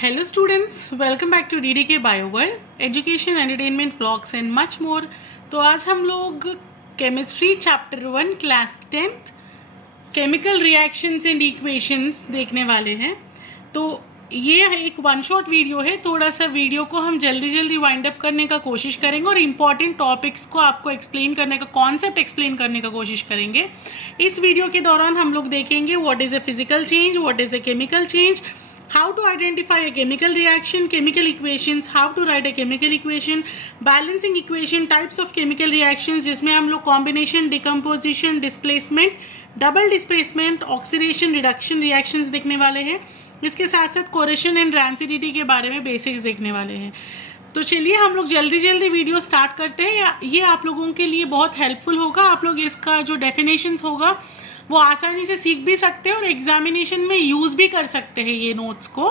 Hello students, welcome back to DDK Bio World, Education, Entertainment, Vlogs and much more। तो आज हम लोग chemistry chapter 1 class 10th chemical reactions and equations देखने वाले हैं। तो ये एक वन शॉट वीडियो है, थोड़ा सा वीडियो को हम जल्दी वाइंड अप करने का कोशिश करेंगे और इम्पॉर्टेंट टॉपिक्स को आपको एक्सप्लेन करने का, कॉन्सेप्ट एक्सप्लेन करने का कोशिश करेंगे। इस वीडियो के दौरान हम लोग देखेंगे what is a physical change, what is a chemical change, how to identify a chemical reaction, chemical equations, how to write a chemical equation, balancing equation, types of chemical reactions जिसमें हम लोग combination, decomposition, displacement, double displacement, oxidation, reduction reactions देखने वाले हैं। इसके साथ साथ कोरेशन and rancidity के बारे में बेसिक्स देखने वाले हैं। तो चलिए हम लोग जल्दी वीडियो स्टार्ट करते हैं। ये आप लोगों के लिए बहुत हेल्पफुल होगा। आप लोग इसका जो डेफिनेशंस होगा वो आसानी से सीख भी सकते हैं और एग्जामिनेशन में यूज़ भी कर सकते हैं ये नोट्स को।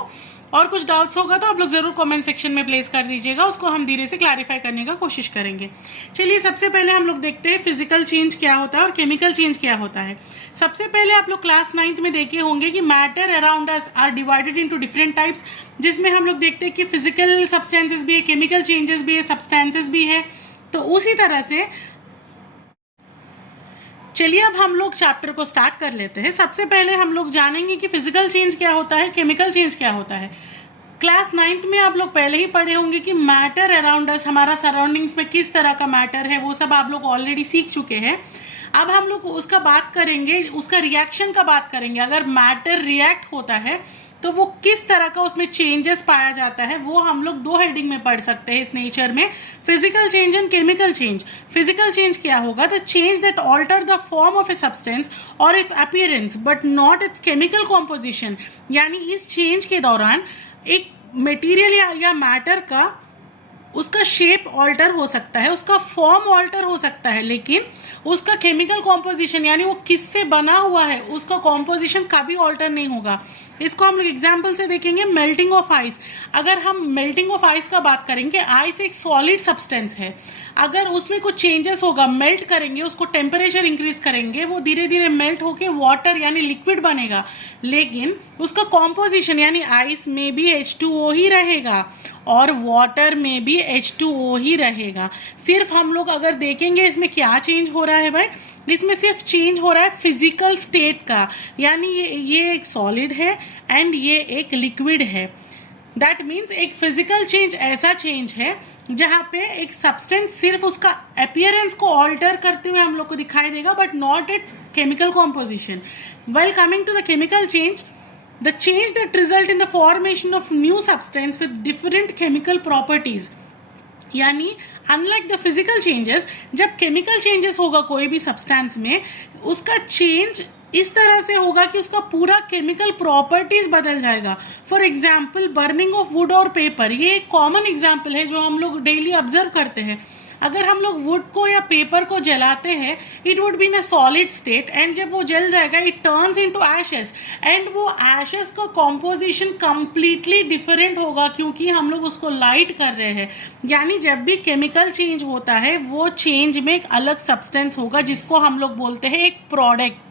और कुछ डाउट्स होगा तो आप लोग ज़रूर कमेंट सेक्शन में प्लेस कर दीजिएगा, उसको हम धीरे से क्लैरिफाई करने का कोशिश करेंगे। चलिए सबसे पहले हम लोग देखते हैं फिजिकल चेंज क्या होता है और केमिकल चेंज क्या होता है। सबसे पहले आप लोग क्लास 9th में देखे होंगे कि matter around us are divided into different types, जिसमें हम लोग देखते हैं कि फिजिकल सब्सटेंसेस भी है, केमिकल चेंजेस भी है, सब्सटेंसेस भी है। तो उसी तरह से चलिए अब हम लोग चैप्टर को स्टार्ट कर लेते हैं। सबसे पहले हम लोग जानेंगे कि फिजिकल चेंज क्या होता है, केमिकल चेंज क्या होता है। क्लास 9th में आप लोग पहले ही पढ़े होंगे कि मैटर अराउंड अस, हमारा सराउंडिंग्स में किस तरह का मैटर है, वो सब आप लोग ऑलरेडी सीख चुके हैं। अब हम लोग उसका बात करेंगे, उसका रिएक्शन का बात करेंगे। अगर मैटर रिएक्ट होता है तो वो किस तरह का उसमें चेंजेस पाया जाता है, वो हम लोग दो हेडिंग में पढ़ सकते हैं इस नेचर में, physical change and chemical change. Physical change क्या होगा? The change that alter the form of a substance और its appearance but not its chemical composition. यानी इस चेंज के दौरान एक मटेरियल या मैटर का उसका शेप ऑल्टर हो सकता है, उसका फॉर्म ऑल्टर हो सकता है, लेकिन उसका केमिकल कॉम्पोजिशन यानी वो किससे बना हुआ है उसका कॉम्पोजिशन कभी ऑल्टर नहीं होगा। इसको हम लोग एग्जाम्पल से देखेंगे। मेल्टिंग ऑफ आइस, अगर हम मेल्टिंग ऑफ आइस का बात करेंगे, आइस एक सॉलिड सब्सटेंस है। अगर उसमें कुछ चेंजेस होगा, मेल्ट करेंगे, उसको टेम्परेचर इंक्रीज करेंगे, वो धीरे धीरे मेल्ट होके वाटर यानी लिक्विड बनेगा, लेकिन उसका कॉम्पोजिशन यानी आइस में भी H2O ही रहेगा और वाटर में भी H2O ही रहेगा। सिर्फ हम लोग अगर देखेंगे इसमें क्या चेंज हो रहा है भाई, इसमें सिर्फ चेंज हो रहा है फिजिकल स्टेट का, यानी ये एक सॉलिड है एंड ये एक लिक्विड है। दैट मीन्स एक फिजिकल चेंज ऐसा चेंज है जहाँ पे एक सब्सटेंस सिर्फ उसका अपीयरेंस को ऑल्टर करते हुए हम लोग को दिखाई देगा, but not its chemical composition. Well, coming to the chemical change, the change that result in the formation of new substance with different chemical properties। यानी अनलाइक द फिजिकल चेंजेस, जब केमिकल चेंजेस होगा कोई भी substance में, उसका change इस तरह से होगा कि उसका पूरा केमिकल प्रॉपर्टीज बदल जाएगा। For example burning of would और पेपर, ये एक कॉमन एग्जाम्पल है जो हम लोग डेली ऑब्जर्व करते हैं। अगर हम लोग वुड को या पेपर को जलाते हैं, it would be in a solid state and जब वो जल जाएगा it turns into ashes and वो एशेस का कॉम्पोजिशन कंप्लीटली डिफरेंट होगा क्योंकि हम लोग उसको लाइट कर रहे हैं। यानी जब भी केमिकल चेंज होता है वो चेंज में एक अलग सब्सटेंस होगा जिसको हम लोग बोलते हैं एक प्रोडक्ट।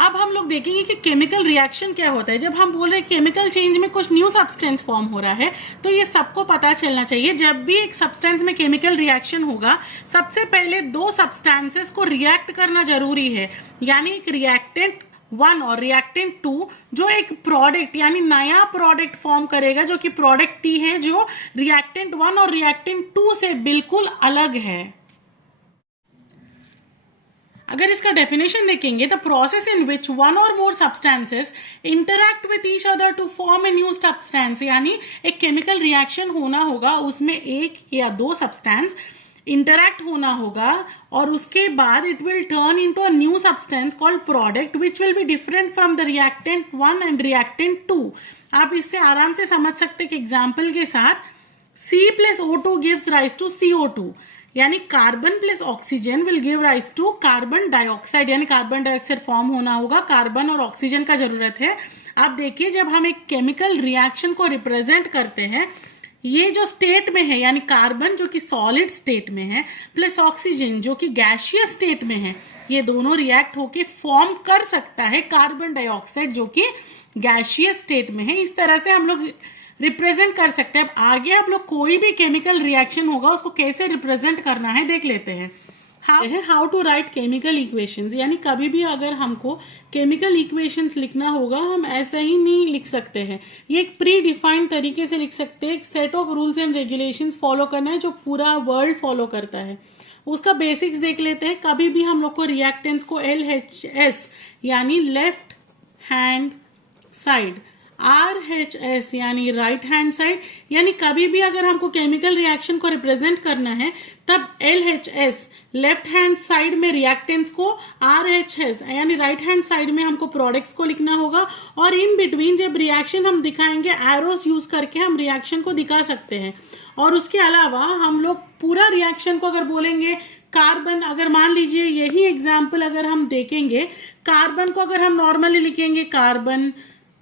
अब हम लोग देखेंगे कि केमिकल रिएक्शन क्या होता है। जब हम बोल रहे हैं केमिकल चेंज में कुछ न्यू सब्सटेंस फॉर्म हो रहा है, तो ये सबको पता चलना चाहिए। जब भी एक सब्सटेंस में केमिकल रिएक्शन होगा, सबसे पहले दो सब्सटेंसेस को रिएक्ट करना जरूरी है। यानी एक रिएक्टेंट 1 और रिएक्टेंट 2 जो एक प्रोडक्ट यानी नया प्रोडक्ट फॉर्म करेगा, जो कि प्रोडक्ट T है, जो रिएक्टेंट 1 और रिएक्टेंट 2 से बिल्कुल अलग है। अगर इसका डेफिनेशन देखेंगे, the process in which one or more substances interact with each other to form a new substance. यानी एक केमिकल रिएक्शन होना होगा, उसमें एक या दो सब्सटेंस इंटरैक्ट होना होगा और उसके बाद it will turn into a new substance called product which will be different from the reactant 1 and reactant 2। आप इससे आराम से समझ सकते हैं एग्जाम्पल के साथ। C plus O2 gives rise to CO2, यानी carbon plus oxygen will give rise to carbon dioxide, यानी कार्बन डाइऑक्साइड फॉर्म होना होगा, कार्बन और ऑक्सीजन का जरूरत है। आप देखिए जब हम एक केमिकल रिएक्शन को रिप्रेजेंट करते हैं, ये जो स्टेट में है यानी कार्बन जो कि सॉलिड स्टेट में है प्लस ऑक्सीजन जो कि गैसियस स्टेट में है, ये दोनों रिएक्ट होके फॉर्म कर सकता है कार्बन डाइऑक्साइड जो कि गैसियस स्टेट में है। इस तरह से हम लोग रिप्रेजेंट कर सकते हैं। अब आगे आप लोग कोई भी केमिकल रिएक्शन होगा उसको कैसे रिप्रेजेंट करना है देख लेते हैं। How to write chemical equations, यानी कभी भी अगर हमको केमिकल इक्वेशंस लिखना होगा हम ऐसा ही नहीं लिख सकते हैं, ये एक प्री डिफाइंड तरीके से लिख सकते हैं। एक set of rules and regulations follow करना है जो पूरा वर्ल्ड फॉलो करता है। उसका बेसिक्स देख लेते हैं। कभी भी हम लोग को रिएक्टेंट्स को LHS यानी लेफ्ट हैंड साइड, RHS यानी राइट हैंड साइड, यानी कभी भी अगर हमको केमिकल रिएक्शन को रिप्रेजेंट करना है तब LHS लेफ्ट हैंड साइड में रिएक्टेंट्स को, RHS यानी राइट हैंड साइड में हमको प्रोडक्ट्स को लिखना होगा। और इन बिटवीन जब रिएक्शन हम दिखाएंगे एरोस यूज करके हम रिएक्शन को दिखा सकते हैं। और उसके अलावा हम लोग पूरा रिएक्शन को अगर बोलेंगे कार्बन, अगर मान लीजिए यही एग्जाम्पल अगर हम देखेंगे, कार्बन को अगर हम नॉर्मली लिखेंगे कार्बन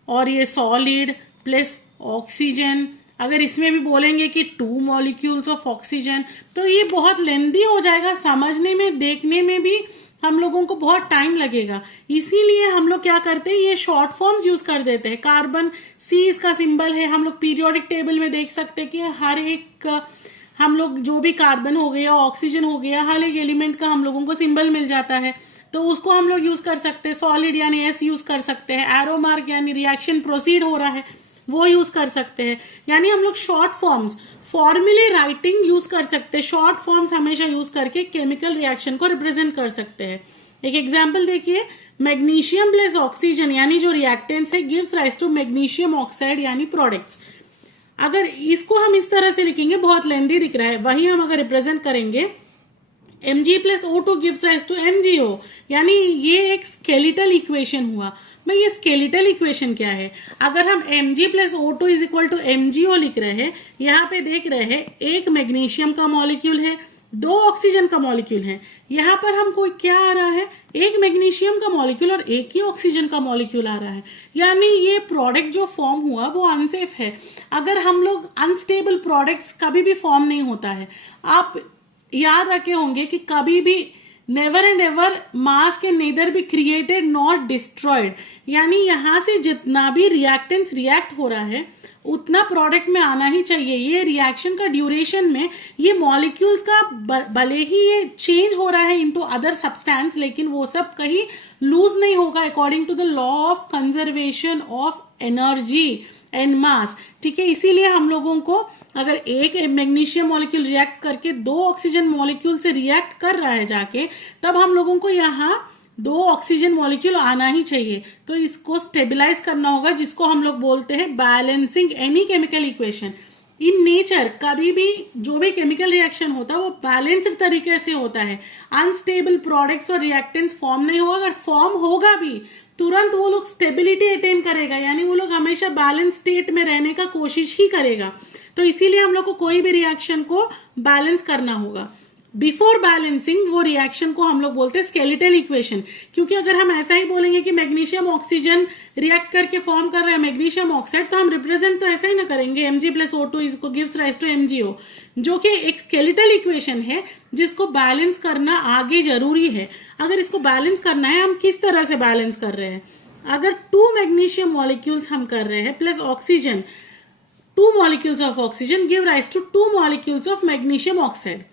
और ये सॉलिड प्लस ऑक्सीजन, अगर इसमें भी बोलेंगे कि 2 मॉलिक्यूल्स ऑफ ऑक्सीजन, तो ये बहुत लेंदी हो जाएगा, समझने में देखने में भी हम लोगों को बहुत टाइम लगेगा। इसीलिए हम लोग क्या करते हैं, ये शॉर्ट फॉर्म्स यूज कर देते हैं। कार्बन C इसका सिंबल है, हम लोग पीरियोडिक टेबल में देख सकते हैं कि हर एक हम लोग जो भी कार्बन हो गया ऑक्सीजन हो गया हर एक एलिमेंट का हम लोगों को सिंबल मिल जाता है, तो उसको हम लोग यूज कर सकते हैं। सॉलिड यानी S यूज कर सकते हैं, एरो मार्क यानी रिएक्शन प्रोसीड हो रहा है वो यूज कर सकते हैं। यानी हम लोग शॉर्ट फॉर्म्स, फॉर्मूले राइटिंग यूज कर सकते हैं। शॉर्ट फॉर्म्स हमेशा यूज करके केमिकल रिएक्शन को रिप्रेजेंट कर सकते हैं। एक एग्जांपल देखिए, मैग्नीशियम प्लस ऑक्सीजन यानी जो रिएक्टेंट्स है gives rise to magnesium oxide यानी प्रोडक्ट्स। अगर इसको हम इस तरह से लिखेंगे बहुत लेंदी दिख रहा है, वही हम अगर रिप्रेजेंट करेंगे Mg plus O2 gives rise to MgO, यानी ये एक स्केलेटल इक्वेशन हुआ। मैं ये स्केलेटल इक्वेशन क्या है, अगर हम Mg plus O2 is equal to MgO लिख रहे हैं, यहाँ पे देख रहे हैं एक मैग्नीशियम का मॉलिक्यूल है, 2 ऑक्सीजन का मॉलिक्यूल है। यहाँ पर हमको क्या आ रहा है, एक मैग्नीशियम का मॉलिक्यूल और एक ही ऑक्सीजन का मॉलिक्यूल आ रहा है। यानी ये प्रोडक्ट जो फॉर्म हुआ वो अनसेफ है। अगर हम लोग अनस्टेबल प्रोडक्ट्स कभी भी फॉर्म नहीं होता है। आप याद रखे होंगे कि कभी भी never and ever mass can nether be created not destroyed, यानी यहाँ से जितना भी रिएक्टेंट्स रिएक्ट हो रहा है उतना प्रोडक्ट में आना ही चाहिए। ये रिएक्शन का ड्यूरेशन में ये मॉलिक्यूल्स का भले ही ये चेंज हो रहा है इनटू अदर सब्सटेंस, लेकिन वो सब कहीं लूज नहीं होगा according to the law of conservation of energy and mass. ठीक है, इसीलिए हम लोगों को अगर एक मैग्नीशियम मॉलिक्यूल रिएक्ट करके 2 ऑक्सीजन मॉलिक्यूल से रिएक्ट कर रहा है जाके, तब हम लोगों को यहाँ 2 ऑक्सीजन मॉलिक्यूल आना ही चाहिए। तो इसको स्टेबलाइज करना होगा, जिसको हम लोग बोलते हैं balancing any chemical equation. In nature कभी भी जो भी केमिकल रिएक्शन होता है वो बैलेंस्ड तरीके से होता है। अनस्टेबल प्रोडक्ट्स और रिएक्टेंट्स फॉर्म नहीं होगा, अगर फॉर्म होगा भी तुरंत वो लोग स्टेबिलिटी अटेन करेगा, यानी वो लोग हमेशा बैलेंस स्टेट में रहने का कोशिश ही करेगा। तो इसीलिए हम लोग को कोई भी रिएक्शन को बैलेंस करना होगा। बिफोर बैलेंसिंग वो रिएक्शन को हम लोग बोलते हैं स्केलेटल इक्वेशन, क्योंकि अगर हम ऐसा ही बोलेंगे कि मैग्नीशियम ऑक्सीजन रिएक्ट करके फॉर्म कर रहे हैं मैग्नीशियम ऑक्साइड, तो हम रिप्रेजेंट तो ऐसा ही ना करेंगे Mg प्लस O2 इसको गिव्स राइज टू MgO, जो कि एक स्केलेटल इक्वेशन है जिसको बैलेंस करना आगे जरूरी है। अगर इसको बैलेंस करना है, हम किस तरह से बैलेंस कर रहे हैं, अगर 2 मैग्नीशियम मॉलिक्यूल्स हम कर रहे हैं plus oxygen, 2 molecules of oxygen give rise to 2 molecules of magnesium oxide.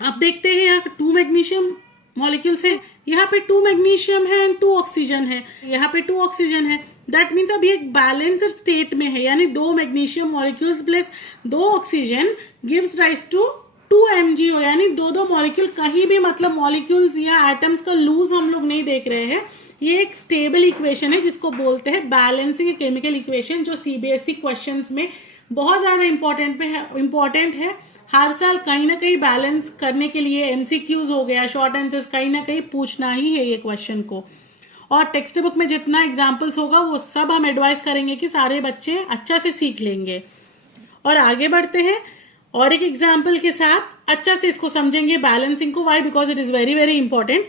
आप देखते हैं यहाँ 2 मैग्नीशियम मॉलिक्यूल्स है, यहाँ पे 2 मैग्नीशियम है एंड 2 ऑक्सीजन है, यहाँ पे 2 ऑक्सीजन है। दैट मीन्स अभी एक बैलेंस्ड स्टेट में है, यानी 2 magnesium molecules plus 2 oxygen gives rise to 2 MgO, यानी 2 मॉलिक्यूल कहीं भी मतलब मॉलिक्यूल्स या एटम्स का लूज हम लोग नहीं देख रहे हैं। ये एक स्टेबल इक्वेशन है जिसको बोलते हैं बैलेंसिंग केमिकल इक्वेशन, जो CBSE क्वेश्चंस में बहुत ज्यादा इंपॉर्टेंट है। हर साल कहीं ना कहीं बैलेंस करने के लिए MCQs हो गया, शॉर्ट आंसर्स कहीं ना कहीं पूछना ही है ये क्वेश्चन को। और टेक्स्ट बुक में जितना एग्जाम्पल्स होगा वो सब हम एडवाइस करेंगे कि सारे बच्चे अच्छा से सीख लेंगे। और आगे बढ़ते हैं और एक एग्जाम्पल के साथ अच्छा से इसको समझेंगे बैलेंसिंग को। Why? Because it is very very important.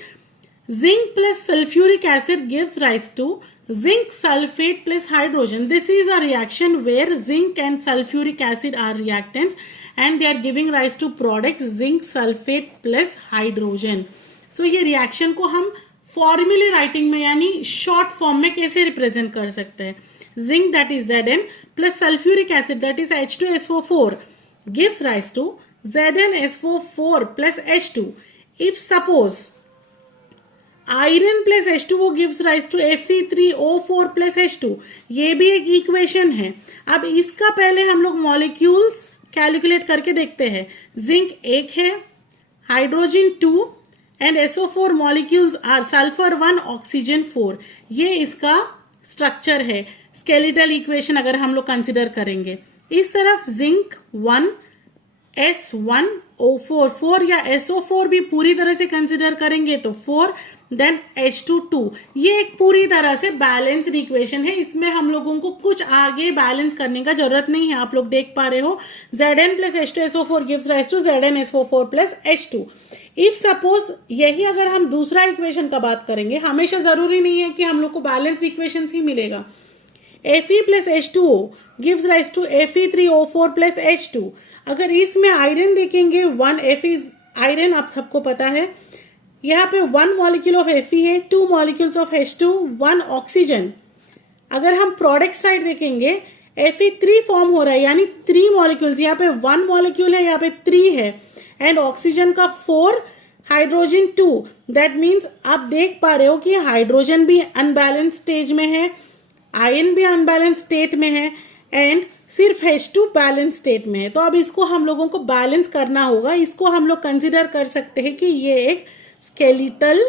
Zinc plus sulphuric acid gives rise to zinc sulfate plus hydrogen. This is a reaction where zinc and sulfuric acid are reactants and they are giving rise to products zinc sulfate plus hydrogen. So ये reaction को हम फॉर्मूले writing में यानी short form में कैसे represent कर सकते हैं? Zinc that is Zn plus sulphuric acid that is H2SO4 gives rise to ZnSO4 plus H2. If suppose iron plus H2O gives rise to Fe3O4 plus H2. ये भी एक इक्वेशन है. अब इसका पहले हम लोग मॉलिक्यूल्स कैलकुलेट करके देखते हैं. जिंक 1 है, hydrogen 2 and SO4 molecules are sulphur 1 oxygen 4. ये इसका स्ट्रक्चर है. स्केलेटल इक्वेशन अगर हम लोग कंसिडर करेंगे, इस तरफ जिंक 1 S1O4 4 या SO4 भी पूरी तरह से कंसिडर करेंगे तो 4 देन H2 2. ये एक पूरी तरह से बैलेंस्ड इक्वेशन है. इसमें हम लोगों को कुछ आगे बैलेंस करने का जरूरत नहीं है. आप लोग देख पा रहे हो Zn plus H2SO4 gives rise to ZnSO4 plus H2. If suppose यही अगर हम दूसरा इक्वेशन का बात करेंगे, हमेशा जरूरी नहीं है कि हम लोग को बैलेंस्ड इक्वेशन ही मिलेगा. Fe plus H2O gives rise to Fe3O4 plus H2. अगर इसमें आयरन देखेंगे 1 Fe आयरन आप सबको पता है. यहाँ पे 1 मॉलिक्यूल ऑफ Fe है, 2 मॉलिक्यूल्स ऑफ H2, 1 ऑक्सीजन. अगर हम प्रोडक्ट साइड देखेंगे Fe3 फॉर्म हो रहा है यानी 3 मॉलिक्यूल्स. यहाँ पे 1 मॉलिक्यूल है, यहाँ पे 3 है एंड ऑक्सीजन का 4, हाइड्रोजन 2. दैट मीन्स आप देख पा रहे हो कि हाइड्रोजन भी अनबैलेंस स्टेज में है, आयरन भी अनबैलेंस स्टेट में है एंड सिर्फ H2 बैलेंस स्टेट में है. तो अब इसको हम लोगों को बैलेंस करना होगा. इसको हम लोग कंसिडर कर सकते हैं कि ये एक स्केलेटल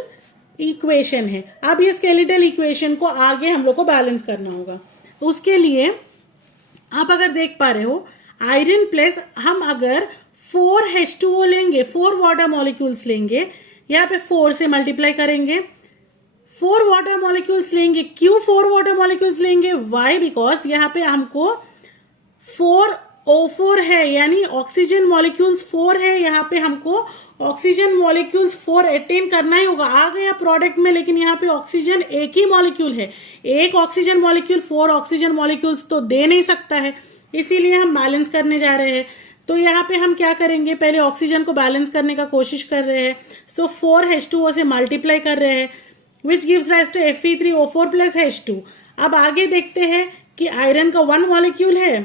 इक्वेशन है. अब ये स्केलेटल इक्वेशन को आगे हम लोग को बैलेंस करना होगा. उसके लिए आप अगर देख पा रहे हो आयरन प्लस हम अगर 4 H2O लेंगे, 4 वाटर मॉलिक्यूल्स लेंगे, यहाँ पे 4 से मल्टीप्लाई करेंगे, 4 वाटर मॉलिक्यूल्स लेंगे. क्यों 4 वाटर मॉलिक्यूल्स लेंगे? वाई? बिकॉज यहाँ पे हमको 4O4 है यानी ऑक्सीजन मॉलिक्यूल्स 4 है. यहाँ पे हमको ऑक्सीजन मॉलिक्यूल्स 4 अटेन करना ही होगा. आ गया प्रोडक्ट में, लेकिन यहाँ पे ऑक्सीजन एक ही मॉलिक्यूल है. एक ऑक्सीजन मॉलिक्यूल 4 ऑक्सीजन मॉलिक्यूल्स तो दे नहीं सकता है, इसीलिए हम बैलेंस करने जा रहे हैं. तो यहाँ पे हम क्या करेंगे, पहले ऑक्सीजन को बैलेंस करने का कोशिश कर रहे हैं. सो 4 H2O से मल्टीप्लाई कर रहे हैं which gives rise to Fe3O4 plus H2. अब आगे देखते हैं कि आयरन का 1 मॉलिक्यूल है,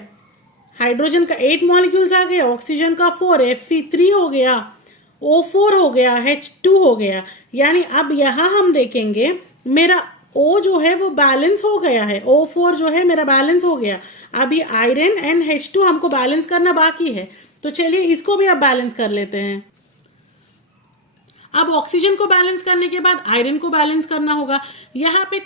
हाइड्रोजन का 8 मॉलिक्यूल्स आ गए, ऑक्सीजन का 4, Fe3 हो गया, O4 हो गया, H2 हो गया. यानी अब यहाँ हम देखेंगे मेरा O जो है वो बैलेंस हो गया है, O4 जो है मेरा बैलेंस हो गया. अभी आयरन एंड H2 हमको बैलेंस करना बाकी है. तो चलिए इसको भी अब बैलेंस कर लेते हैं. अब ऑक्सीजन को बैलेंस करने के बाद आयरन को बैलेंस करना होगा. यहाँ पे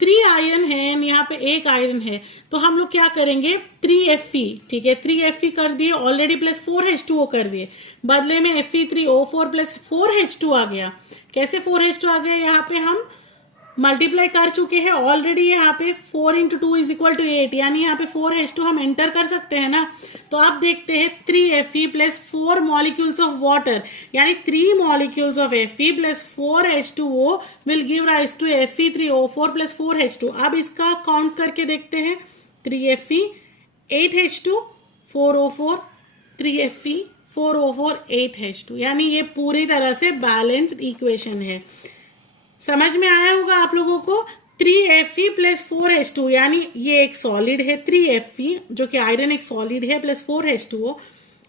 3 आयरन है, यहाँ पे 1 आयरन है, तो हम लोग क्या करेंगे 3Fe. ठीक है, 3Fe कर दिए ऑलरेडी प्लस 4H2O कर दिए. बदले में Fe3O4 प्लस 4H2 आ गया. कैसे 4H2 आ गया? यहाँ पे हम मल्टीप्लाई कर चुके हैं ऑलरेडी. यहाँ पे 4 × 2 = 8 यानी यहाँ पे 4H2 हम एंटर कर सकते हैं ना. तो आप देखते हैं 3Fe plus 4 molecules of water यानी 3 molecules of Fe plus 4H2O will give rise to Fe3O4 plus 4H2. अब इसका काउंट करके देखते हैं. 3Fe 8H2 4O4 3Fe 4O4 8H2 यानी ये पूरी तरह से बैलेंस्ड इक्वेशन है. समझ में आया होगा आप लोगों को. 3Fe प्लस 4H2 यानी ये एक सॉलिड है 3Fe जो कि आयरन एक सॉलिड है प्लस 4H2O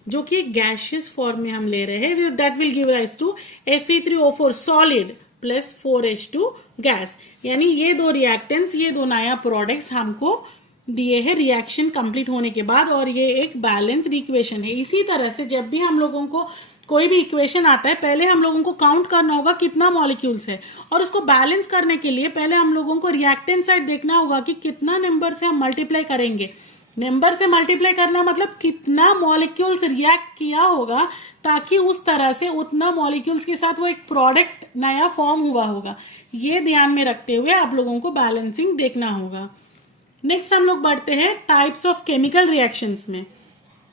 जो कि गैशियस फॉर्म में हम ले रहे हैं. That will give rise to Fe3O4 solid plus 4H2 gas. यानी ये दो रिएक्टेंट्स, ये दो नया प्रोडक्ट्स हमको दिए हैं रिएक्शन कंप्लीट होने के बाद और ये एक बैलेंस्ड इक्वेशन है. इसी तरह से जब भी हम लोगों को कोई भी इक्वेशन आता है पहले हम लोगों को काउंट करना होगा कितना मॉलिक्यूल्स है और उसको बैलेंस करने के लिए पहले हम लोगों को रिएक्टेंट साइड देखना होगा कि कितना नंबर से हम मल्टीप्लाई करेंगे. नंबर से मल्टीप्लाई करना मतलब कितना मॉलिक्यूल्स रिएक्ट किया होगा ताकि उस तरह से उतना मॉलिक्यूल्स के साथ वो एक प्रोडक्ट नया फॉर्म हुआ होगा. ये ध्यान में रखते हुए आप लोगों को बैलेंसिंग देखना होगा. नेक्स्ट हम लोग बढ़ते हैं टाइप्स ऑफ केमिकल रिएक्शंस में.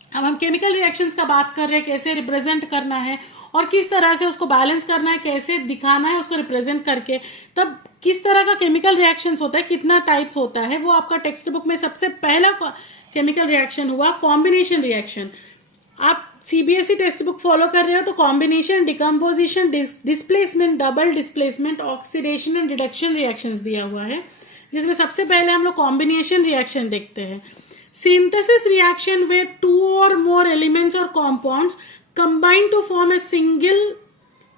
अब हम केमिकल रिएक्शंस का बात कर रहे हैं, कैसे रिप्रेजेंट करना है और किस तरह से उसको बैलेंस करना है, कैसे दिखाना है उसको रिप्रेजेंट करके. तब किस तरह का केमिकल रिएक्शंस होता है, कितना टाइप्स होता है, वो आपका टेक्स्ट बुक में सबसे पहला केमिकल रिएक्शन हुआ कॉम्बिनेशन रिएक्शन। आप सीबीएसई टेक्स्ट बुक फॉलो कर रहे हो तो combination, decomposition, displacement, double displacement, oxidation and reduction reactions दिया हुआ है, जिसमें सबसे पहले हम लोग कॉम्बिनेशन रिएक्शन देखते हैं। Synthesis reaction where 2 or more elements or compounds combine to form a single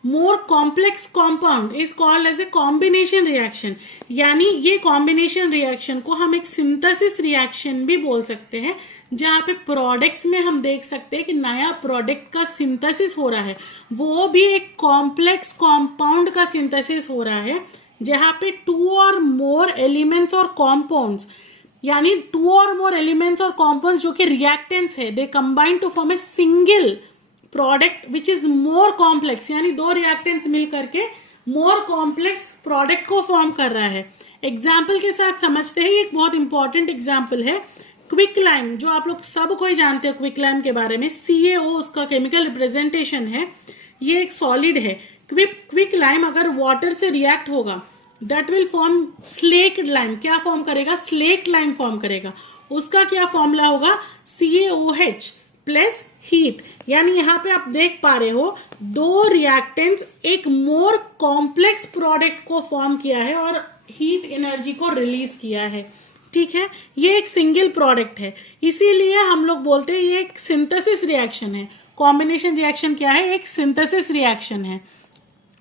more complex compound is called as a combination reaction। यानी ये combination reaction को हम एक synthesis reaction भी बोल सकते हैं, जहाँ पे प्रोडक्ट्स में हम देख सकते हैं कि नया प्रोडक्ट का सिंथेसिस हो रहा है, वो भी एक कॉम्प्लेक्स कॉम्पाउंड का सिंथेसिस हो रहा है, जहाँ पे 2 or more elements और compounds, यानी 2 or more elements और compounds जो कि reactants है, they combine to form a single product which is more complex, यानी 2 रिएक्टेंट्स मिल करके मोर कॉम्प्लेक्स प्रोडक्ट को फॉर्म कर रहा है। एग्जाम्पल के साथ समझते हैं, एक बहुत इंपॉर्टेंट एग्जाम्पल है क्विक लाइम, जो आप लोग सब कोई जानते हैं क्विक लाइम के बारे में। CaO उसका केमिकल रिप्रेजेंटेशन है, ये एक सॉलिड है। क्विक लाइम अगर वाटर से रिएक्ट होगा that will form slaked lime. क्या फॉर्म करेगा? स्लेक्ड लाइम फॉर्म करेगा। उसका क्या फॉर्मूला होगा? CaOH plus heat. यानी यहाँ पे आप देख पा रहे हो 2 रिएक्टेंट्स एक मोर कॉम्प्लेक्स प्रोडक्ट को फॉर्म किया है और हीट एनर्जी को रिलीज किया है। ठीक है, ये एक सिंगल प्रोडक्ट है, इसीलिए हम लोग बोलते हैं ये एक सिंथेसिस रिएक्शन है। कॉम्बिनेशन रिएक्शन क्या है? एक सिंथेसिस रिएक्शन है।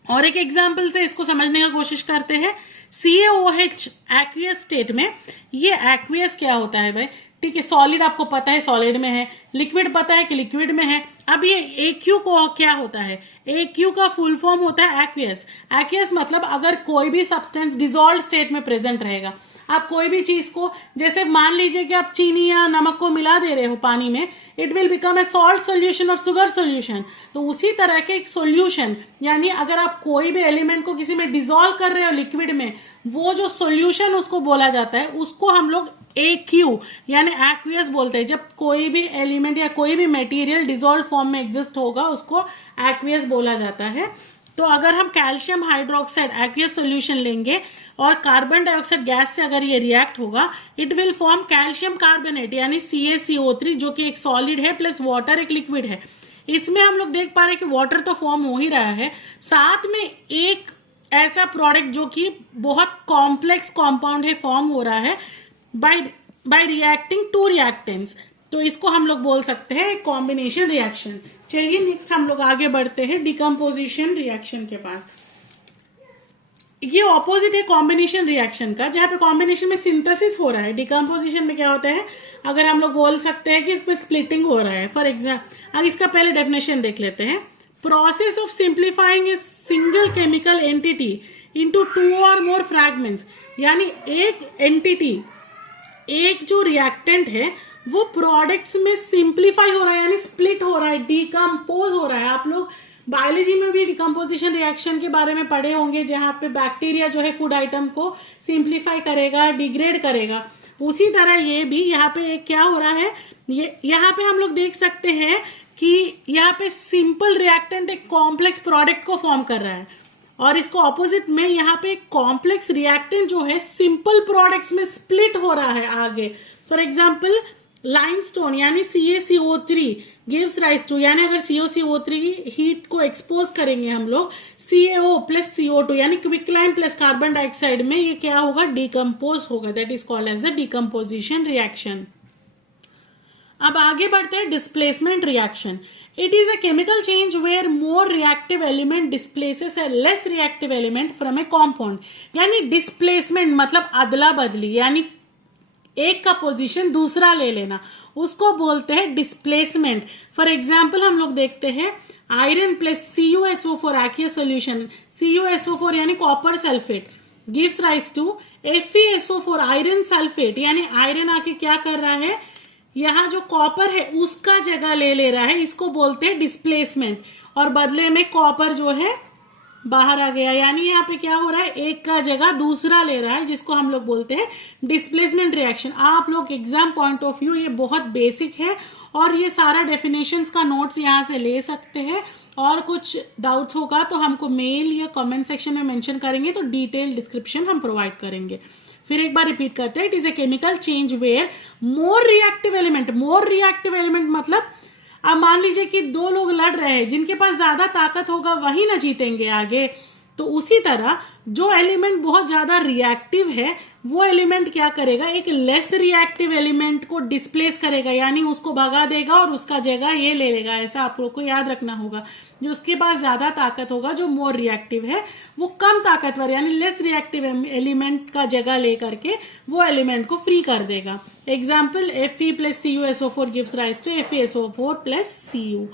और एक एग्जाम्पल से इसको समझने का कोशिश करते हैं। CaOH एक्वियस स्टेट में, ये एक्वियस क्या होता है भाई? ठीक है, सॉलिड आपको पता है सॉलिड में है, लिक्विड पता है कि लिक्विड में है। अब ये AQ को क्या होता है? AQ का फुल फॉर्म होता है एक्वियस। एक्वियस मतलब अगर कोई भी सब्सटेंस डिसॉल्व स्टेट में प्रेजेंट रहेगा, आप कोई भी चीज को, जैसे मान लीजिए कि आप चीनी या नमक को मिला दे रहे हो पानी में, it will become a salt solution और शुगर सोल्यूशन। तो उसी तरह के एक सोल्यूशन, यानी अगर आप कोई भी एलिमेंट को किसी में डिसॉल्व कर रहे हो लिक्विड में, वो जो सोल्यूशन उसको बोला जाता है, उसको हम लोग AQ यानी एक्वियस बोलते हैं। जब कोई भी एलिमेंट या कोई भी मटेरियल डिसॉल्व फॉर्म में एग्जिस्ट होगा, उसको एक्वियस बोला जाता है। तो अगर हम कैल्शियम हाइड्रोक्साइड एक्वियस सॉल्यूशन लेंगे और कार्बन डाइऑक्साइड गैस से अगर ये रिएक्ट होगा, it will form calcium carbonate यानी CaCO3, जो कि एक सॉलिड है प्लस वाटर एक लिक्विड है। इसमें हम लोग देख पा रहे हैं कि वाटर तो फॉर्म हो ही रहा है, साथ में एक ऐसा प्रोडक्ट जो कि बहुत कॉम्प्लेक्स कॉम्पाउंड है फॉर्म हो रहा है बाय रिएक्टिंग 2 रिएक्टेंट्स। तो इसको हम लोग बोल सकते हैं कॉम्बिनेशन रिएक्शन। चलिए नेक्स्ट हम लोग आगे बढ़ते हैं डिकम्पोजिशन रिएक्शन के पास। ये ऑपोजिट है कॉम्बिनेशन रिएक्शन का, जहां पे कॉम्बिनेशन में सिंथेसिस हो रहा है। डिकम्पोजिशन में क्या होता है? अगर हम लोग बोल सकते हैं कि इसमें स्प्लिटिंग हो रहा है। फॉर एग्जाम्पल, अब इसका पहले डेफिनेशन देख लेते हैं। Process of simplifying a single chemical entity into 2 और मोर फ्रैगमेंट्स, यानी एक एंटिटी, एक जो रिएक्टेंट है वो प्रोडक्ट्स में सिंप्लीफाई हो रहा है, यानी स्प्लिट हो रहा है, डिकम्पोज हो रहा है। आप लोग बायोलॉजी में भी डिकम्पोजिशन रिएक्शन के बारे में पढ़े होंगे, जहां पे बैक्टीरिया जो है फूड आइटम को सिंप्लीफाई करेगा, डिग्रेड करेगा। उसी तरह ये भी यहाँ पे क्या हो रहा है, ये यहाँ पे हम लोग देख सकते हैं कि यहाँ पे सिंपल रिएक्टेंट एक कॉम्प्लेक्स प्रोडक्ट को फॉर्म कर रहा है, और इसको ऑपोजिट में यहाँ पे कॉम्प्लेक्स रिएक्टेंट जो है सिंपल प्रोडक्ट्स में स्प्लिट हो रहा है आगे। फॉर एग्जाम्पल लाइमस्टोन यानी CaCO3 गिव्स राइज टू, यानी अगर CaCO3 हीट को एक्सपोज करेंगे हम लोग, CaO प्लस CO2 यानी क्विकलाइम प्लस कार्बन डाइऑक्साइड में, ये क्या होगा? डिकम्पोज होगा। That is called as the decomposition reaction. अब आगे बढ़ते हैं displacement reaction. It is a chemical change where more reactive element displaces a less reactive element from a compound। यानी डिस्प्लेसमेंट मतलब अदला बदली, यानी एक का पोजीशन दूसरा ले लेना, उसको बोलते हैं डिस्प्लेसमेंट। फॉर एग्जाम्पल हम लोग देखते हैं iron plus CuSO4 aqueous solution, CuSO4 यानी copper sulphate gives rise to FeSO4 iron sulphate, यानी आयरन आके क्या कर रहा है, यहाँ जो कॉपर है उसका जगह ले रहा है, इसको बोलते हैं डिस्प्लेसमेंट। और बदले में कॉपर जो है बाहर आ गया, यानी यहाँ पे क्या हो रहा है, एक का जगह दूसरा ले रहा है, जिसको हम लोग बोलते हैं डिस्प्लेसमेंट रिएक्शन। आप लोग एग्जाम पॉइंट ऑफ व्यू ये बहुत बेसिक है, और ये सारा डेफिनेशंस का नोट्स यहाँ से ले सकते हैं, और कुछ डाउट्स होगा तो हमको मेल या कमेंट सेक्शन में मेंशन करेंगे, तो डिटेल डिस्क्रिप्शन हम प्रोवाइड करेंगे। फिर एक बार रिपीट करते हैं, it is a chemical change where more reactive element मतलब अब मान लीजिए कि दो लोग लड़ रहे हैं, जिनके पास ज्यादा ताकत होगा वही ना जीतेंगे आगे। तो उसी तरह जो एलिमेंट बहुत ज्यादा रिएक्टिव है वो एलिमेंट क्या करेगा, एक लेस रिएक्टिव एलिमेंट को डिस्प्लेस करेगा, यानी उसको भगा देगा और उसका जगह ये ले लेगा। ऐसा आप लोग को याद रखना होगा। जो उसके पास ज्यादा ताकत होगा, जो मोर रिएक्टिव है, वो कम ताकतवर यानी लेस रिएक्टिव एलिमेंट का जगह ले करके वो एलिमेंट को फ्री कर देगा। Example Fe + CuSO4 gives rise to FeSO4 + Cu।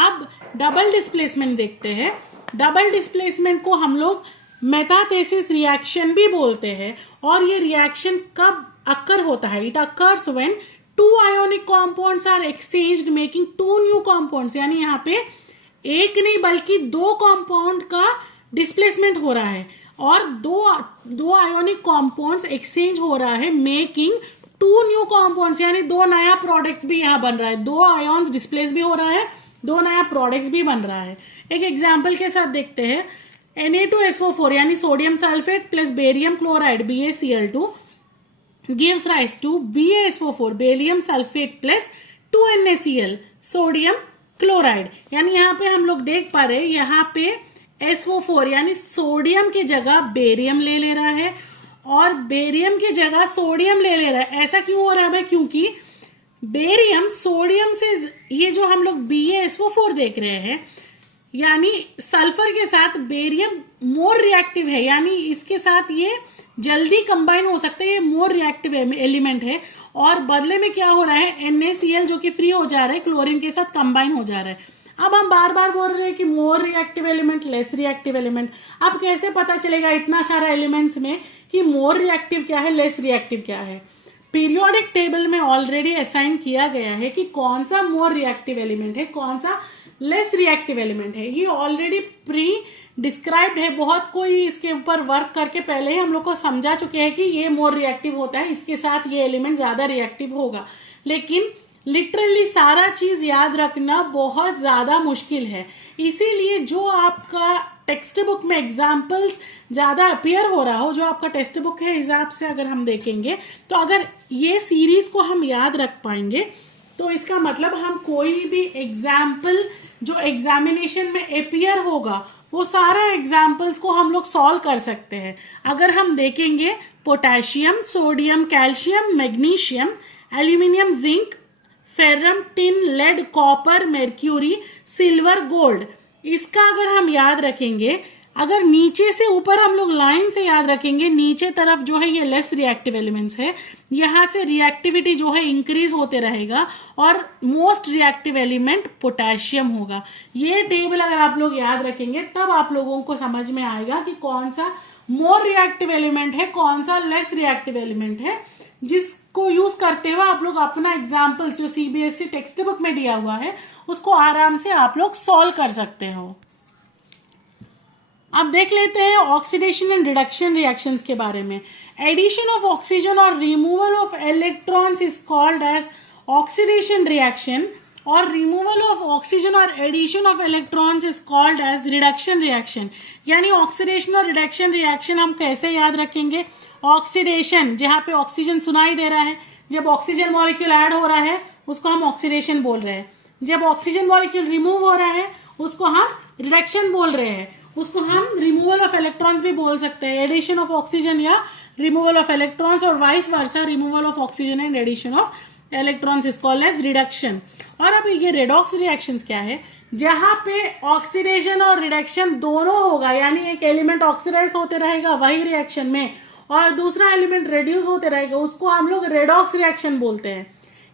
अब डबल डिस्प्लेसमेंट देखते हैं। डबल डिस्प्लेसमेंट को हम लोग मेटाथेसिस रिएक्शन भी बोलते हैं। और ये रिएक्शन कब अक्कर होता है, it occurs when two ionic compounds are exchanged making two new compounds, यानी यहाँ पे एक नहीं बल्कि दो कॉम्पाउंड का डिस्प्लेसमेंट हो रहा है और दो आयोनिक कॉम्पाउंड्स एक्सचेंज हो रहा है मेकिंग टू न्यू कॉम्पाउंड्स, यानी दो नया प्रोडक्ट्स भी यहाँ बन रहा है। दो आयोन्स डिस्प्लेस भी हो रहा है, दो नया प्रोडक्ट्स भी बन रहा है। एक एग्जाम्पल के साथ देखते हैं, Na2SO4 यानी sodium sulphate plus barium chloride BaCl2 gives rise to BaSO4 barium sulphate plus 2NaCl sodium chloride. यानी यहाँ पे हम लोग देख पा रहे हैं, यहाँ पे SO4 यानी सोडियम की जगह बेरियम ले रहा है और बेरियम की जगह सोडियम ले रहा है। ऐसा क्यों हो रहा है भाई, क्योंकि बेरियम सोडियम से, ये जो हम लोग BaSO4 देख रहे हैं, यानी सल्फर के साथ बेरियम मोर रिएक्टिव है, यानी इसके साथ ये जल्दी कंबाइन हो सकता है, ये मोर रिएक्टिव एलिमेंट है। और बदले में क्या हो रहा है, NaCl जो कि फ्री हो जा रहा है, क्लोरीन के साथ कंबाइन हो जा रहा है। अब हम बार बार बोल रहे हैं कि मोर reactive element, less reactive element. अब कैसे पता चलेगा इतना सारा एलिमेंट्स में कि मोर रिएक्टिव क्या है, लेस रिएक्टिव क्या है? पीरियोडिक टेबल में ऑलरेडी असाइन किया गया है कि कौन सा मोर रिएक्टिव एलिमेंट है, कौन सा लेस रिएक्टिव एलिमेंट है। ये ऑलरेडी प्री डिस्क्राइब्ड है, बहुत कोई इसके ऊपर वर्क करके पहले ही हम लोग को समझा चुके हैं कि ये मोर रिएक्टिव होता है, इसके साथ ये एलिमेंट ज्यादा रिएक्टिव होगा। लेकिन लिटरली सारा चीज याद रखना बहुत ज्यादा मुश्किल है, इसीलिए जो आपका टेक्स्ट बुक में एग्जाम्पल्स ज्यादा अपीयर हो रहा हो, जो आपका टेक्स्ट बुक है हिसाब से अगर हम देखेंगे, तो अगर ये सीरीज को हम याद रख पाएंगे तो इसका मतलब हम कोई भी एग्जाम्पल जो एग्जामिनेशन में अपीयर होगा वो सारा एग्जाम्पल्स को हम लोग सॉल्व कर सकते हैं। अगर हम देखेंगे potassium, sodium, calcium, magnesium, aluminium, zinc, ferrum, tin, lead, copper, mercury, silver, gold, इसका अगर हम याद रखेंगे, अगर नीचे से ऊपर हम लोग लाइन से याद रखेंगे, नीचे तरफ जो है ये लेस रिएक्टिव एलिमेंट्स है, यहाँ से रिएक्टिविटी जो है इंक्रीज होते रहेगा और मोस्ट रिएक्टिव एलिमेंट पोटेशियम होगा। ये टेबल अगर आप लोग याद रखेंगे तब आप लोगों को समझ में आएगा कि कौन सा मोर रिएक्टिव एलिमेंट है, कौन सा लेस रिएक्टिव एलिमेंट है, जिसको यूज करते हुए आप लोग अपना एग्जाम्पल्स जो CBSE टेक्स्ट बुक में दिया हुआ है उसको आराम से आप लोग सॉल्व कर सकते हो। अब देख लेते हैं ऑक्सीडेशन एंड रिडक्शन रिएक्शंस के बारे में। एडिशन ऑफ ऑक्सीजन और removal of electrons is called as oxidation reaction और रिमूवल ऑफ ऑक्सीजन और addition of electrons is called as reduction reaction. यानी ऑक्सीडेशन और रिडक्शन रिएक्शन हम कैसे याद रखेंगे? ऑक्सीडेशन, जहाँ पे ऑक्सीजन सुनाई दे रहा है, जब ऑक्सीजन मॉलिक्यूल ऐड हो रहा है उसको हम ऑक्सीडेशन बोल रहे हैं। जब ऑक्सीजन मॉलिक्यूल रिमूव हो रहा है उसको हम रिडक्शन बोल रहे हैं। उसको हम रिमूवल ऑफ इलेक्ट्रॉन्स भी बोल सकते हैं, एडिशन ऑफ ऑक्सीजन या रिमूवल ऑफ इलेक्ट्रॉन्स, और vice versa removal of oxygen and addition of electrons is called as reduction. और अब ये रेडॉक्स रिएक्शंस क्या है? जहां पे ऑक्सीडेशन और रिडक्शन दोनों होगा, यानी एक एलिमेंट ऑक्सीडाइज होते रहेगा वही रिएक्शन में और दूसरा एलिमेंट रिड्यूस होते रहेगा, उसको हम लोग रेडॉक्स रिएक्शन बोलते हैं।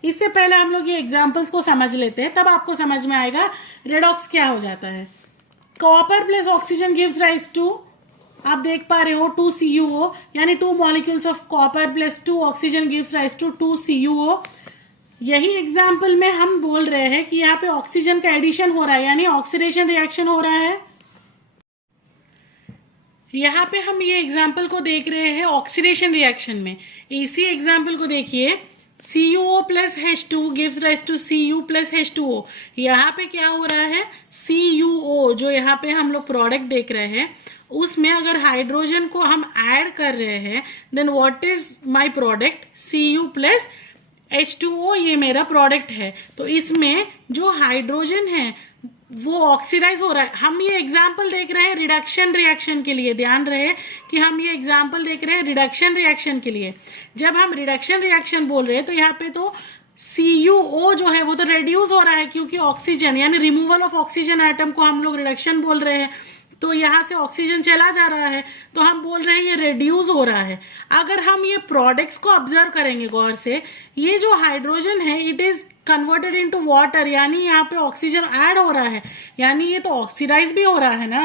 इससे पहले हम लोग ये एग्जाम्पल्स को समझ लेते हैं, तब आपको समझ में आएगा रेडॉक्स क्या हो जाता है। Copper plus oxygen gives rise to, आप देख पा रहे हो 2CuO, यानी 2 molecules of copper plus 2 oxygen gives rise to 2CuO। यही एग्जाम्पल में हम बोल रहे हैं कि यहाँ पे ऑक्सीजन का एडिशन हो रहा है, यानी ऑक्सीडेशन रिएक्शन हो रहा है। यहाँ पे हम ये एग्जाम्पल को देख रहे हैं ऑक्सीडेशन रिएक्शन में। इसी एग्जाम्पल को देखिए, CuO plus H2 gives rise to Cu plus H2O। यहाँ पे क्या हो रहा है, CuO जो यहाँ पे हम लोग प्रोडक्ट देख रहे हैं उसमें अगर हाइड्रोजन को हम ऐड कर रहे हैं then what is my product, Cu plus H2O ये मेरा प्रोडक्ट है। तो इसमें जो हाइड्रोजन है वो ऑक्सीडाइज हो रहा है। हम ये एग्जाम्पल देख रहे हैं रिडक्शन रिएक्शन के लिए, ध्यान रहे कि हम ये एग्जाम्पल देख रहे हैं रिडक्शन रिएक्शन के लिए। जब हम रिडक्शन रिएक्शन बोल रहे हैं तो यहाँ पे तो CuO जो है वो तो रेड्यूस हो रहा है क्योंकि ऑक्सीजन यानी रिमूवल ऑफ ऑक्सीजन एटम को हम लोग रिडक्शन बोल रहे हैं। तो यहाँ से ऑक्सीजन चला जा रहा है तो हम बोल रहे हैं ये रेड्यूस हो रहा है। अगर हम ये प्रोडक्ट्स को ऑब्जर्व करेंगे गौर से, ये जो हाइड्रोजन है it is converted into water, यानी यहाँ पे ऑक्सीजन ऐड हो रहा है, यानी ये तो ऑक्सीडाइज भी हो रहा है ना।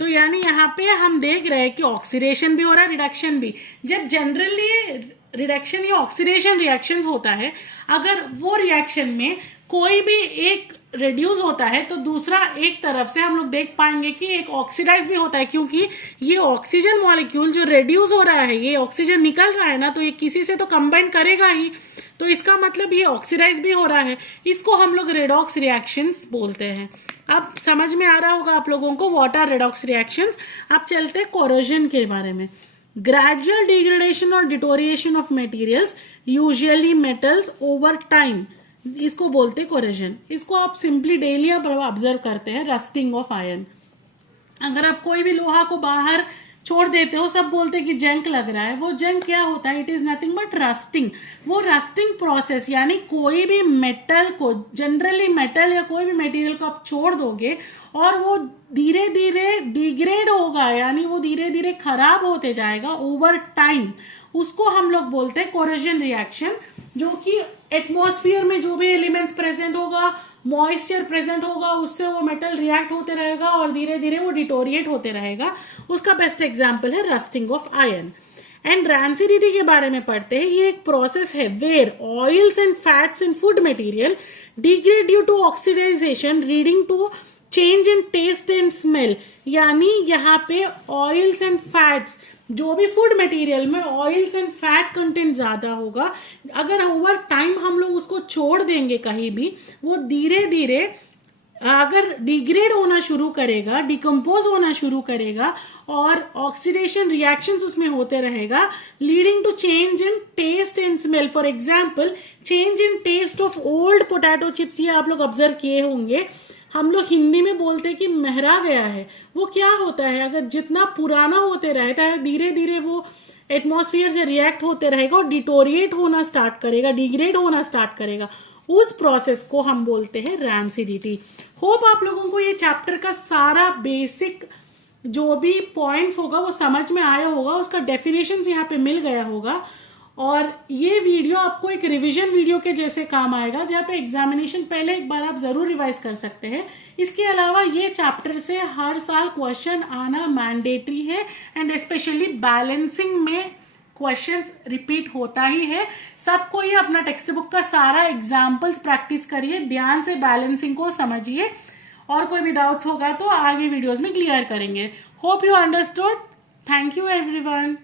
तो यानी यहाँ पे हम देख रहे हैं कि ऑक्सीडेशन भी हो रहा है, रिडक्शन भी। जब जनरली रिडक्शन या ऑक्सीडेशन रिएक्शंस होता है, अगर वो रिएक्शन में कोई भी एक रिड्यूस होता है तो दूसरा एक तरफ से हम लोग देख पाएंगे कि एक ऑक्सीडाइज भी होता है, क्योंकि ये ऑक्सीजन मॉलिक्यूल जो रिड्यूस हो रहा है, ये ऑक्सीजन निकल रहा है ना, तो ये किसी से तो कंबाइन करेगा ही, तो इसका मतलब ये ऑक्सीडाइज भी हो रहा है। इसको हम लोग रेडॉक्स रिएक्शंस बोलते हैं। अब समझ में आ रहा होगा आप लोगों को व्हाट आर रेडॉक्स रिएक्शंस। अब चलते हैं कोरोजन के बारे में। ग्रेजुअल डिग्रेडेशन और deterioration of materials usually metals over time, इसको बोलते हैं कोरोजन। इसको आप सिंपली डेली आप ऑब्जर्व करते हैं, रस्टिंग ऑफ आयरन। अगर आप कोई भी लोहा को बाहर छोड़ देते हो, सब बोलते हैं कि जंक लग रहा है, वो जंक क्या होता है, it is nothing but rusting. वो रस्टिंग प्रोसेस यानी कोई भी मेटल को, जनरली मेटल या कोई भी मटेरियल को आप छोड़ दोगे और वो धीरे धीरे डिग्रेड होगा, यानी वो धीरे धीरे खराब होते जाएगा ओवर टाइम, उसको हम लोग बोलते हैं कोरोजन रिएक्शन। जो कि एटमॉस्फेयर में जो भी एलिमेंट्स प्रेजेंट होगा, मॉइस्चर प्रेजेंट होगा, उससे वो मेटल रिएक्ट होते रहेगा और धीरे धीरे वो डिटोरिएट होते रहेगा। उसका बेस्ट एग्जांपल है rusting of iron. And rancidity के बारे में पढ़ते हैं। ये एक प्रोसेस है where oils and fats in food material degrade due to oxidisation leading to change in taste and smell. यानी यहाँ पे ऑयल्स एंड फैट्स, जो भी फूड मटेरियल में ऑयल्स एंड फैट कंटेंट ज्यादा होगा, अगर ओवर टाइम हम लोग उसको छोड़ देंगे कहीं भी, वो धीरे धीरे अगर डिग्रेड होना शुरू करेगा, डिकम्पोज होना शुरू करेगा और ऑक्सीडेशन रिएक्शंस उसमें होते रहेगा, leading to change in taste and smell. For example change in taste of old potato chips, ये आप लोग ऑब्जर्व किए होंगे। हम लोग हिंदी में बोलते हैं कि महरा गया है। वो क्या होता है, अगर जितना पुराना होते रहता है धीरे धीरे वो एटमॉस्फेयर से रिएक्ट होते रहेगा और डिटोरिएट होना स्टार्ट करेगा, डिग्रेड होना स्टार्ट करेगा। उस प्रोसेस को हम बोलते हैं रैंसिडिटी। होप आप लोगों को ये चैप्टर का सारा बेसिक जो भी पॉइंट्स होगा वो समझ में आया होगा, उसका डेफिनेशन यहाँ पे मिल गया होगा। और ये वीडियो आपको एक रिवीजन वीडियो के जैसे काम आएगा, जहाँ पे एग्जामिनेशन पहले एक बार आप जरूर रिवाइज कर सकते हैं। इसके अलावा ये चैप्टर से हर साल क्वेश्चन आना मैंडेटरी है एंड स्पेशली बैलेंसिंग में क्वेश्चंस रिपीट होता ही है। सबको ये अपना टेक्स्ट बुक का सारा एग्जाम्पल्स प्रैक्टिस करिए, ध्यान से बैलेंसिंग को समझिए, और कोई भी डाउट्स होगा तो आगे वीडियोस में क्लियर करेंगे। Hope you understood. Thank you everyone.